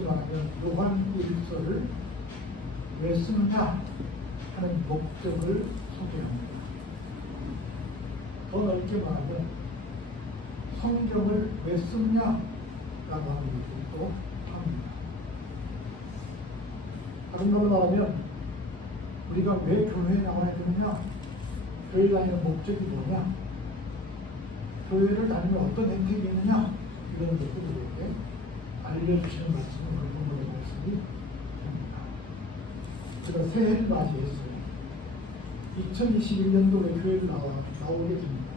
넓게 말하면 요한 1서를 왜 쓰느냐 하는 목적을 소개합니다. 더 넓게 말하면 성경을 왜 쓰느냐라고 하는 것도 합니다. 다른 말로 말하면 우리가 왜 교회에 나와야 되느냐, 교회 다니는 목적이 뭐냐, 교회를 다니면 어떤 혜택이 있느냐, 이런 것도 우리에게 알려주시는 말씀을 본문의 말씀이 됩니다. 제가 새해를 맞이했어요. 2021년도에 교회를 나오게 됩니다.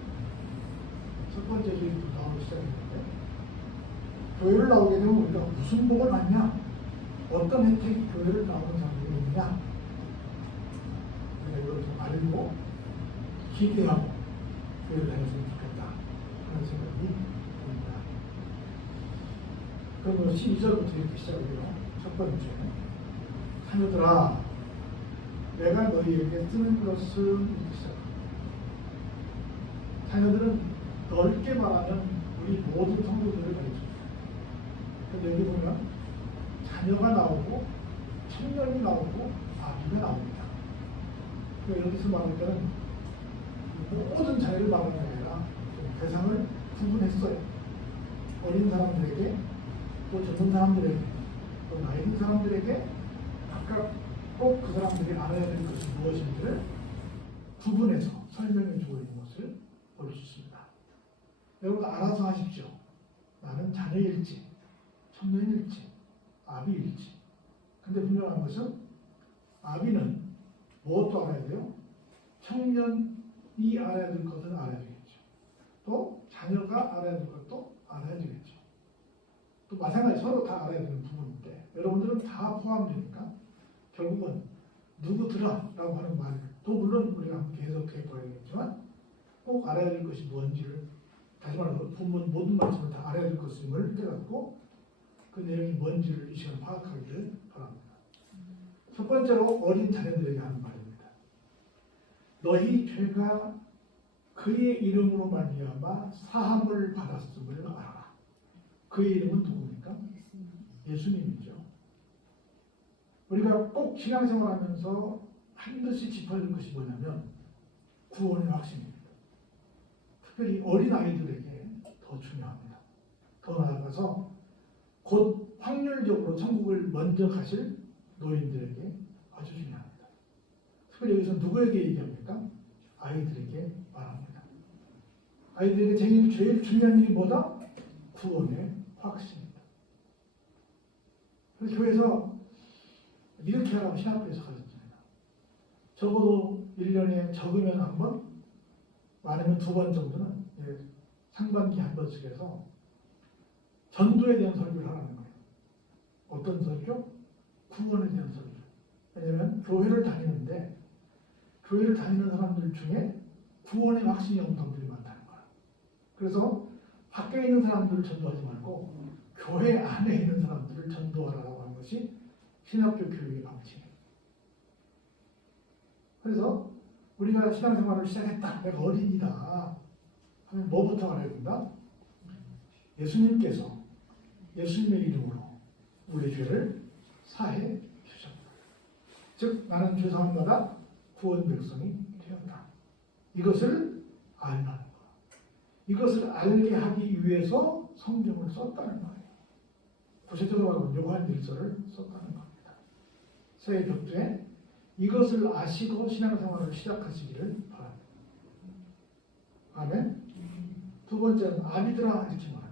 첫 번째 주일부터 나오기 시작했는데, 교회를 나오게 되면 우리가 무슨 복을 받냐, 어떤 혜택이 교회를 나오는 사람들이 있느냐, 우리가 이걸 좀 알고 기대하고 교회를 다녔으면 좋겠다 하는 생각이 듭니다. 그럼 12절부터 이렇게 시작해요. 첫 번째, 자녀들아, 내가 너희에게 쓰는 것은 이렇게 시작합니다. 자녀들은 넓게 말하면 우리 모든 성도들을 가르쳐줍니다. 근데 여기 보면 자녀가 나오고 청년이 나오고 아비가 나옵니다. 여기서 말할 때는 모든 자녀를 말하는 게 아니라 대상을 구분했어요. 어린 사람들에게, 또 젊은 사람들에게, 또 나이 든 사람들에게 각각 꼭 그 사람들이 알아야 될 것이 무엇인지를 구분해서 설명해 주고 있는 것을 볼 수 있습니다. 여러분 알아서 하십시오. 나는 자녀일지, 청년일지, 아비일지. 근데 분명한 것은 아비는 무엇도 알아야 돼요? 청년이 알아야 될 것은 알아야 되겠죠. 또 자녀가 알아야 될 것도 알아야 되겠죠. 또 마찬가지 서로 다 알아야 되는 부분인데 여러분들은 다 포함되니까 결국은 누구더라라고 하는 말도 물론 우리가 함께 해석해 봐야겠지만 꼭 알아야 될 것이 뭔지를, 다시 말해서 본문 모든 말씀을 다 알아야 될 것임을 깨닫고 그 내용이 뭔지를 이 시간 파악하기를 바랍니다. 첫 번째로 어린 자녀들에게 하는 말입니다. 너희 죄가 그의 이름으로 말미암아 사함을 받았음을 알아라. 그의 이름은 누굽니까? 예수님이죠. 우리가 꼭 신앙생활하면서 반드시 짚어야 될 것이 뭐냐면 구원의 확신입니다. 특별히 어린아이들에게 더 중요합니다. 더 나아가서 곧 확률적으로 천국을 먼저 가실 노인들에게 아주 중요합니다. 특별히 여기서 누구에게 얘기합니까? 아이들에게 말합니다. 아이들에게 제일 중요한 일이 뭐다? 구원의 확신입니다. 그래서 교회에서 이렇게 하라고 신학교에서 가르칩니다. 적어도 1년에 적으면 한 번, 많으면 2번 정도는 상반기 한 번씩 해서 전도에 대한 설교를 하라는 거예요. 어떤 설교? 구원에 대한 설교. 왜냐하면 교회를 다니는데 교회를 다니는 사람들 중에 구원의 확신이 없는 사람들이 많다는 거예요. 그래서 밖에 있는 사람들을 전도하지 말고 교회 안에 있는 사람들을 전도하라고 하는 것이 신학교 교육의 방침이에요. 그래서 우리가 신앙생활을 시작했다, 내가 어린이다 하면 뭐부터 알아야 된다? 예수님께서 예수님의 이름으로 우리 죄를 사해 주셨다. 즉 나는 죄사함마다 구원 백성이 되었다. 이것을 알라는 거야. 이것을 알게 하기 위해서 성경을 썼다는 말이에요. 구체적으로 하면 요한 1서를 썼다는 겁니다. 새해 격주에 이것을 아시고 신앙생활을 시작하시기를 바랍니다. 아멘. 두 번째는 아비들아 이렇게 말합니다.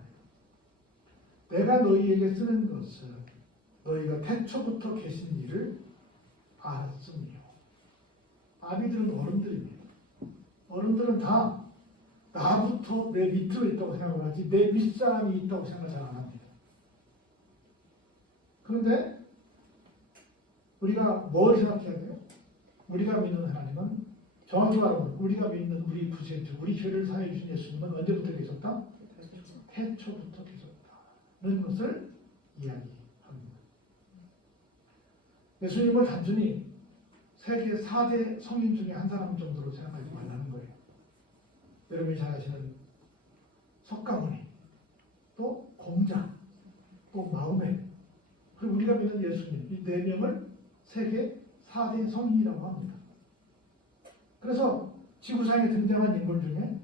내가 너희에게 쓰는 것은 너희가 태초부터 계신 일을 알았음이요. 아비들은 어른들입니다. 어른들은 다 나부터 내 밑으로 있다고 생각을 하지 내 윗사람이 있다고 생각을 잘 안 합니다. 그런데 우리가 뭘 생각해야 돼요? 우리가 믿는 하나님은, 정확히 말하면 우리가 믿는 우리 구세주, 우리 죄를 사해 주신 예수님은 언제부터 계셨다? 태초부터 계셨다는 것을 이야기합니다. 예수님을 단순히 세계 4대 성인 중에 한 사람 정도로 생각하지 말라는 거예요. 여러분이 잘 아시는 석가모니, 또 공자, 또 마음에 그리고 우리가 믿는 예수님, 이 네 명을 세계 4대 성인이라고 합니다. 그래서 지구상에 등장한 인물 중에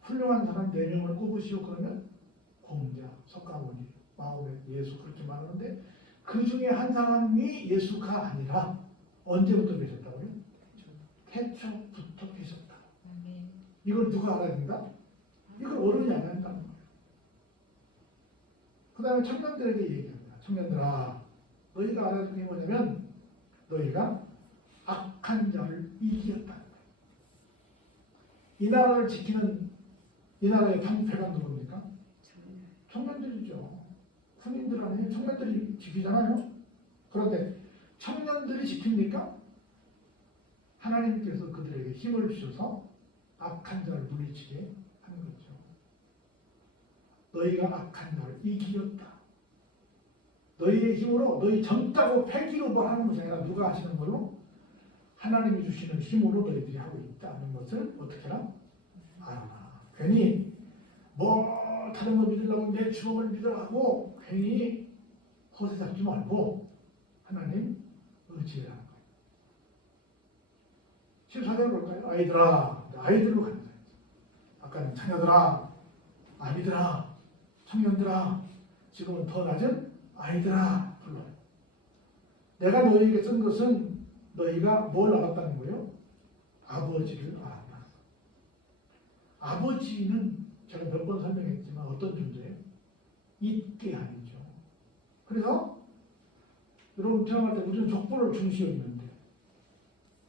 훌륭한 사람 4명을 꼽으시오 그러면 공자, 석가모니, 마호met, 예수 그렇게 말하는데 그 중에 한 사람이 예수가 아니라 언제부터 계셨다고요? 태초부터 계셨다. 이걸 누가 알아야 된다? 이걸 어른이 알아야 된다는 거예요. 그 다음에 청년들에게 얘기합니다. 청년들아, 너희가 알아야 될 게 뭐냐면 너희가 악한 자를 이기었다는 거예요. 이 나라를 지키는 이 나라의 방패가 누굽니까? 청년들이죠. 군인들 아니에요? 청년들이 지키잖아요. 그런데 청년들이 지킵니까? 하나님께서 그들에게 힘을 주셔서 악한 자를 물리치게 하는 거죠. 너희가 악한 자를 이기었다. 너희의 힘으로 너희 젊다고 패기로 뭘 하는 것이 아니라 누가 하시는 걸로? 하나님이 주시는 힘으로 너희들이 하고 있다는 것을 어떻게 하라? 알아라. 괜히 뭐 다른 거 믿으려고 내 주먹을 믿으라고 괜히 허세 잡지 말고 하나님 의지를 하는 거예요. 14절 볼까요? 아이들아, 아이들로 가는 거예요. 아까는 자녀들아, 아이들아, 청년들아, 지금은 더 낮은 아이들아 불러요. 내가 너희에게 쓴 것은 너희가 뭘 알았다는 거예요? 아버지를 알았다. 아버지는 제가 몇 번 설명했지만 어떤 존재예요? 있게 아니죠. 그래서 여러분 태어날 때 우리는 족보를 중시했는데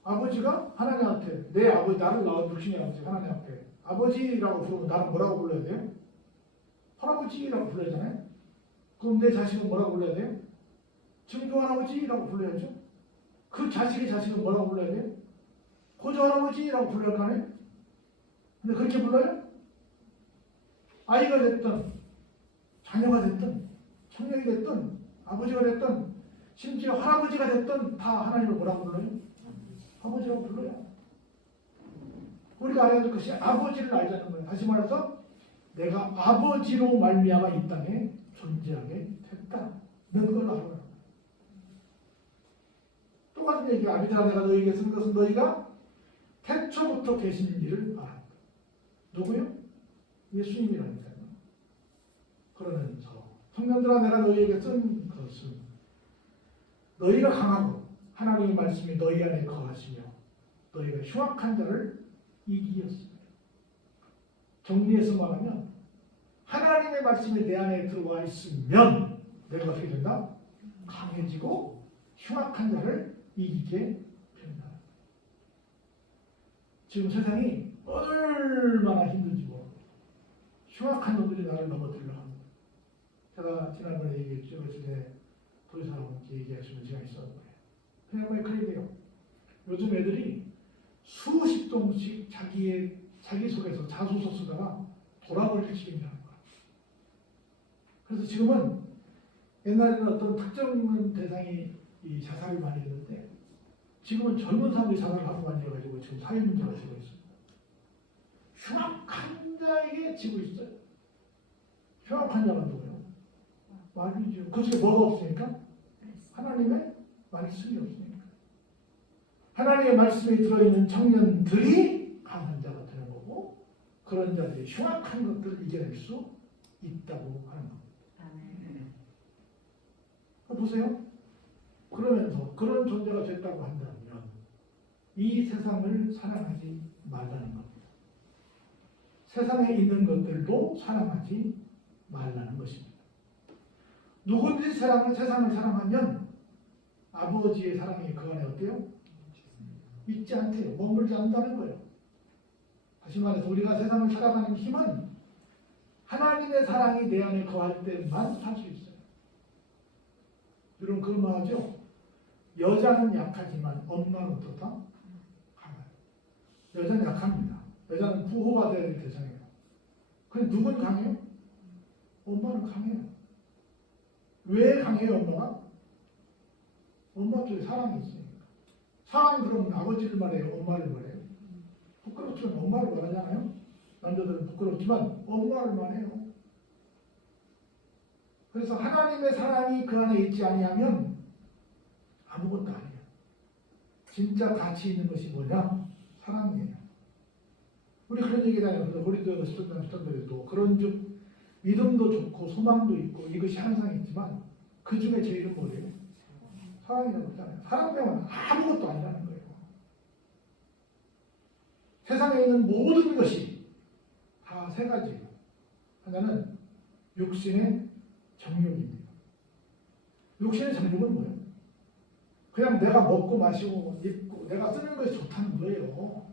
아버지가 하나님한테 내 아버지 나를 낳은 육신의 아버지 하나님 앞에 아버지라고 부르면 나는 뭐라고 불러야 돼요? 할아버지라고 불러야잖아요. 그럼 내 자식은 뭐라고 불러야 돼요? 증조 할아버지라고 불러야죠. 그 자식의 자식은 뭐라고 불러야 돼요? 고조 할아버지라고 불러야 할 거 아니에요? 근데 그렇게 불러요? 아이가 됐든 자녀가 됐든 청년이 됐든 아버지가 됐든 심지어 할아버지가 됐든 다 하나님을 뭐라고 불러요? 아버지라고 불러요. 우리가 알아야 될 것이 아버지를 알자는 거예요. 다시 말해서 내가 아버지로 말미암아 이 땅에 존재하게 됐다는 걸 알아요. 똑같은 얘기가 아비들아 내가 너희에게 쓴 것은 너희가 태초부터 계신 일을 알았다. 누구요? 예수님이라니까요. 그러면서 청년들아 내가 너희에게 쓴 것은 너희가 강하고 하나님의 말씀이 너희 안에 거하시며 너희가 흉악한 자를 이기었습니다. 정리해서 말하면 하나님의 말씀이 내 안에 들어와 있으면 내가 어떻게 된다? 강해지고 흉악한 자를 이기게 된다. 지금 세상이 얼마나 힘들지고 흉악한 놈들이 나를 넘어뜨리려 합니다. 제가 지난번에 얘기했죠. 요즘에 도의사람께 얘기하시는 시간이 있었는데 그냥 그래요. 요즘 애들이 수십 동씩 자기 속에서 자소서 쓰다가 돌아버릴 지경이라는 거야. 그래서 지금은 옛날에는 어떤 특정 대상이 이 자살을 많이 했는데 지금은 젊은 사람들이 자살을 하도 많이 해가지고 지금 사회 문제가 지고 있습니다. 흉악한 자에게 지고 있어요. 흉악한 자가 누구예요? 말이죠. 그 중에 뭐가 없으니까? 하나님의 말씀이 없으니까. 하나님의 말씀이 들어있는 청년들이 강한 자가 되는 거고 그런 자들이 흉악한 것들을 이겨낼 수 있다고 하는 겁니다. 보세요. 그러면서 그런 존재가 됐다고 한다면 이 세상을 사랑하지 말라는 겁니다. 세상에 있는 것들도 사랑하지 말라는 것입니다. 누구든지 세상을 사랑하면 아버지의 사랑이 그 안에 어때요? 있지 않대요. 머물지 않는다는 거예요. 다시 말해서 우리가 세상을 살아가는 힘은 하나님의 사랑이 내 안에 거할 때만 살 수 있어요. 여러분 그런 말 하죠? 여자는 약하지만 엄마는 어떻다? 강해요. 여자는 약합니다. 여자는 부호가 될 대상이에요. 근데 누군 강해요? 엄마는 강해요. 왜 강해요 엄마가? 엄마 쪽에 사랑이 있으니까. 사랑이 그러면 아버지를 말해요? 엄마를 말해요? 부끄럽지만 엄마를 말하잖아요. 남자들은 부끄럽지만 엄마를 말해요. 그래서 하나님의 사랑이 그 안에 있지 아니하면 아무것도 아니에요. 진짜 가치 있는 것이 뭐냐? 사랑이에요. 우리 그런 얘기잖아요. 그래서 고린도서 10장에도 그런즉 믿음도 좋고 소망도 있고 이것이 항상 있지만 그 중에 제일은 뭐예요? 사랑이라고 했잖아요. 사랑 빼면 아무것도 아니라는 거예요. 세상에 있는 모든 것이 다 세 가지예요. 하나는 육신의 정욕입니다. 육신의 정욕은 뭐예요? 그냥 내가 먹고 마시고 입고 내가 쓰는 것이 좋다는 거예요.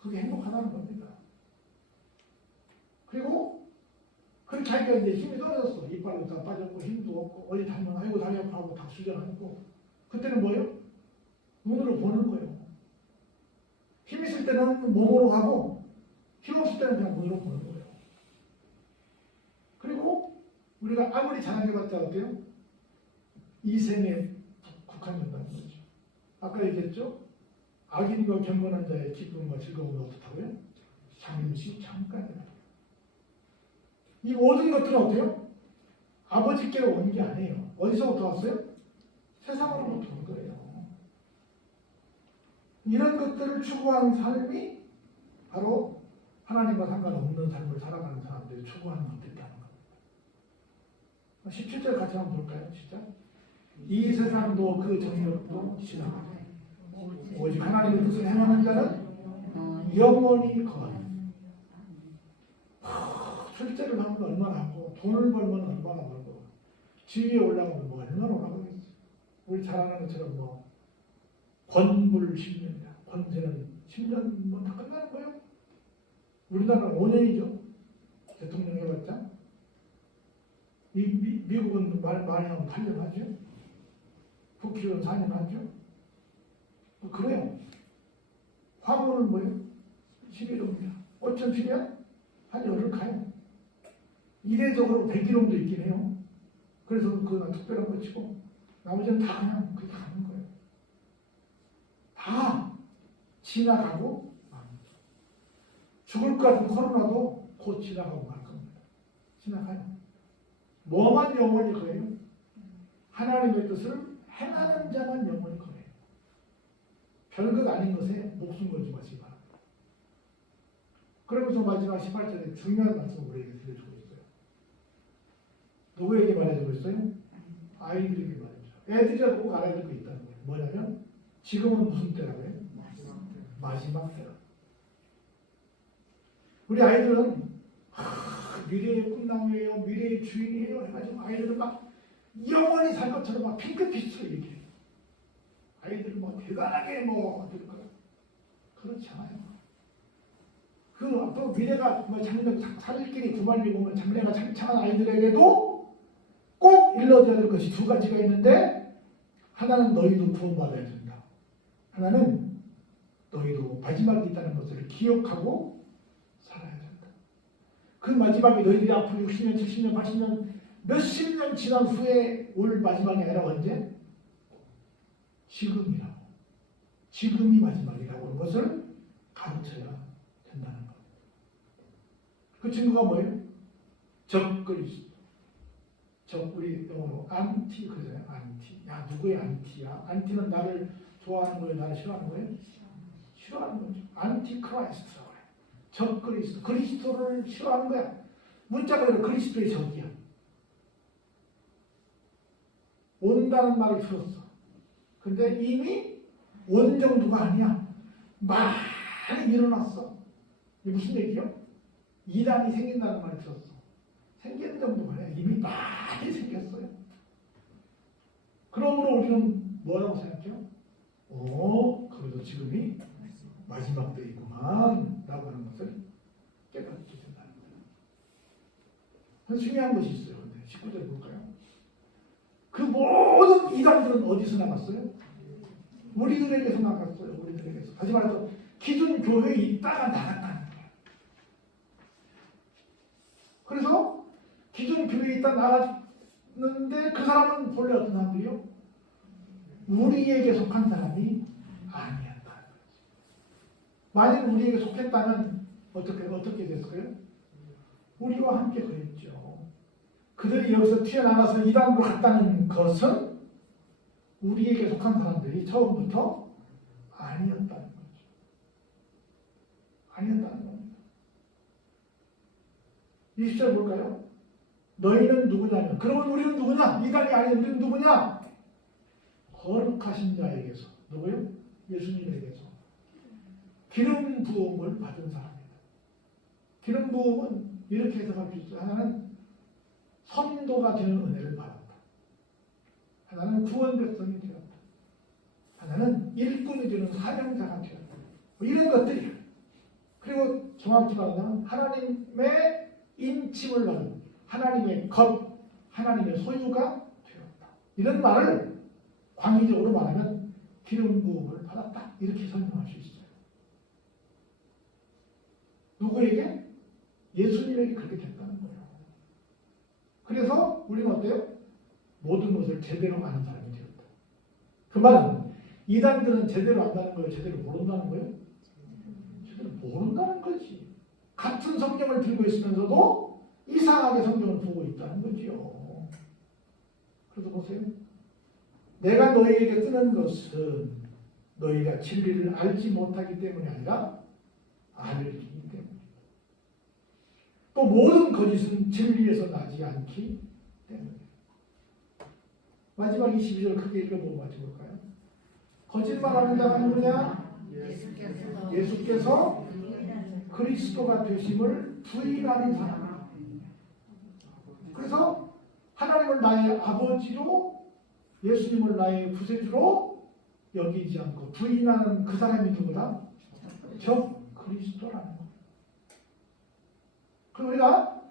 그게 행복하다는 겁니다. 그리고 그렇게 하니까 이제 힘이 떨어졌어. 이빨도 다 빠졌고 힘도 없고 어디 닿으면 아이고 다리 아파하고 다 수정하고 그때는 뭐예요? 눈으로 보는 거예요. 힘 있을 때는 몸으로 하고 힘 없을 때는 그냥 눈으로 보는 거예요. 그리고 우리가 아무리 잘하게 봤자 어때요? 이생에 국한된다는 거죠. 아까 얘기했죠? 악인과 경건한 자의 기쁨과 즐거움이 어떻다고요? 잠시 잠깐이다. 이 모든 것들은 어때요? 아버지께로 온 게 아니에요. 어디서부터 왔어요? 세상으로부터 온 거예요. 이런 것들을 추구하는 삶이 바로 하나님과 상관없는 삶을 살아가는 사람들이 추구하는 것들이라는 겁니다. 17절 같이 한번 볼까요? 진짜? 이 세상도 그 정욕도 지나가고 오직 하나님의 뜻을 행하는 자는 영원히 거하리. 출제를 하면 얼마나 하고 돈을 벌면 얼마나 벌고 지위에 올라가면 뭐 얼마나 올라가겠어요. 우리 잘 아는 것처럼 뭐 권불 10년이다. 권세는 10년 뭐 다 끝나는 거예요. 우리나라는 5년이죠. 대통령 해봤자. 미국은 많이 하면 8년 하죠. 국회의원 4년 하죠. 뭐 그래요. 화물은 뭐예요? 11호입니다. 꽃은 피면 한 열흘 가요. 이례적으로 100일홈도 있긴 해요. 그래서 그건 특별한 거 치고 나머지는 다 그냥 그렇게 가는 거예요. 다 지나가고 죽을 것 같은 코로나도 곧 지나가고 말 겁니다. 지나가요. 뭐만 영원히 거예요? 하나님의 뜻을 행하는 자만 영원히 거예요. 별것 아닌 것에 목숨 걸지 마시기 바랍니다. 그러면서 마지막 18절에 중요한 말씀을 우리에게 들려주고 있어요. 누구에게 말해주고 있어요? 아이들에게 말해주죠. 애들이 꼭 알아야 될 거 있다는 거예요. 뭐냐면 지금은 무슨 때라고 해요? 마지막 때라. 우리 아이들은 미래의 꿈나무예요, 미래의 주인이에요 해가지고 아이들은 막 영원히 살 것처럼 막 핑크빛으로 얘기해요. 아이들은 뭐 대단하게 뭐 어떨 거야. 그렇지 않아요. 또 미래가 뭐 장래 살길이 두말리고 뭐 장래가 창창한 아이들에게도 꼭 일러줘야 될 것이 두 가지가 있는데 하나는 너희도 구원받아야 된다. 하나는 너희도 마지막이 있다는 것을 기억하고 살아야 된다. 그 마지막이 너희들이 앞으로 60년, 70년, 80년 몇십 년 지난 후에 올 마지막이 아니라 언제? 지금이라고. 지금이 마지막이라고 하는 것을 가르쳐야 된다는 겁니다. 그 증거가 뭐예요? 적그리스도. 우리 영어로 안티 그러잖아요. 안티. 야 누구의 안티야? 안티는 나를 좋아하는 거예요? 나를 싫어하는 거예요? 싫어하는 거죠. 안티크라이스트라고 해요. 적그리스도. 그리스도를 싫어하는 거야. 문자 그대로 그리스도의 적이야. 온다는 말을 들었어. 근데 이미 온 정도가 아니야. 많이 일어났어. 이게 무슨 얘기요? 이단이 생긴다는 말을 들었어. 생기는 정도가 아니야. 이미 많이 생겼어요. 그러므로 우리는 뭐라고 생각해요? 그래도 지금이 마지막 때이구만 라고 하는 것을 깨닫게 된다는 거예요. 중요한 것이 있어요. 근데 19절 볼까요? 그 모든 이단들은 어디서 나갔어요? 우리들에게서 나갔어요. 우리들에게서. 다시 말해서 기존 교회에 있다가 나갔다는 거예요. 그래서 기존 교회에 있다 나갔는데 그 사람은 본래 어떤 사람들이요? 우리에게 속한 사람이 아니었다는 거죠. 만약 우리에게 속했다면 어떻게 됐을까요? 우리와 함께 그랬죠. 그들이 여기서 튀어나와서 이단으로 갔다는 것은 우리에게 속한 사람들이 처음부터 아니었다는 거죠. 아니었다는 겁니다. 20절 볼까요? 너희는 누구냐면, 그러면 우리는 누구냐? 이단이 아닌 우리는 누구냐? 거룩하신 자에게서, 누구요? 예수님에게서 기름 부음을 받은 사람이다. 기름 부음은 이렇게 해석할 수 있어요. 하나는 선도가 되는 은혜를 받았다. 하나는 구원 백성이 되었다. 하나는 일꾼이 되는 사명자가 되었다. 뭐 이런 것들이에요. 그리고 정확히 말하면 하나님의 인침을 받은, 하나님의 것, 하나님의 소유가 되었다. 이런 말을 광의적으로 말하면 기름 부음을 받았다. 이렇게 설명할 수 있어요. 누구에게? 예수님에게 그렇게 됐다는 거예요. 그래서 우리는 어때요? 모든 것을 제대로 아는 사람이 되었다. 그 말은 이단들은 제대로 안다는 걸 제대로 모른다는 거예요? 제대로 모른다는 거지. 같은 성경을 들고 있으면서도 이상하게 성경을 보고 있다는 거지요. 그래서 보세요. 내가 너희에게 쓰는 것은 너희가 진리를 알지 못하기 때문이 아니라 알기 때문이다. 또 모든 거짓은 진리에서 나지 않기 때문이다. 마지막 22절 크게 읽어보고 마쳐볼까요? 거짓말하는 자가 누구냐? 예수께서 그리스도가 되심을 부인하는 사람. 그래서 하나님을 나의 아버지로, 예수님을 나의 구세주로 여기지 않고 부인하는 그 사람이 누구다? 저 그리스도라는 거예요. 그럼 우리가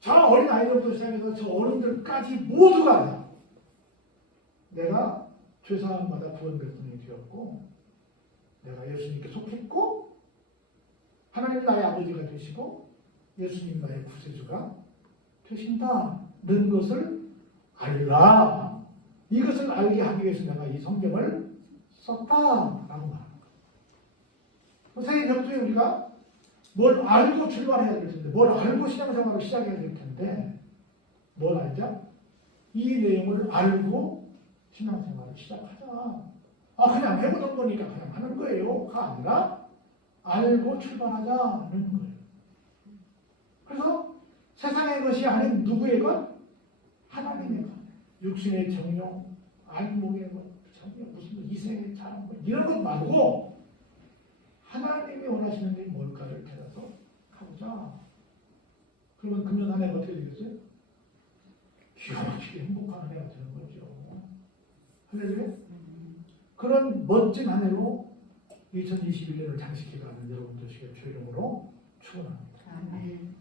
저 어린 아이들부터 시작해서 저 어른들까지 모두가 내가 죄사함마다 구원 백성이 되었고, 내가 예수님께 속했고, 하나님 나의 아버지가 되시고, 예수님 나의 구세주가 되신다는 것을 알라. 이것을 알게 하기 위해서 내가 이 성경을 썼다라고 말합니다. 세계 병조에 우리가 뭘 알고 출발해야 될 텐데, 뭘 알고 신앙생활을 시작해야 될 텐데, 뭘 알자? 이 내용을 알고 신앙생활을 시작하자. 그냥 해보던 거니까 그냥 하는 거예요가 아니라 알고 출발하자는 거예요. 그래서 세상의 것이 아닌 누구의 것? 하나님의 것. 육신의 정욕, 안목의 것, 정욕, 무슨 이생의 자랑, 이런 것 말고 하나님이 원하시는 게 뭘까를 찾아서 가보자. 그러면 금년 한 해가 어떻게 되겠어요? 기가 막히게 행복한 한 해가 되는 거죠. 할렐루야? 그런 멋진 한 해로 2021년을 장식해가는 여러분 되시길 주의 이름으로 축원합니다.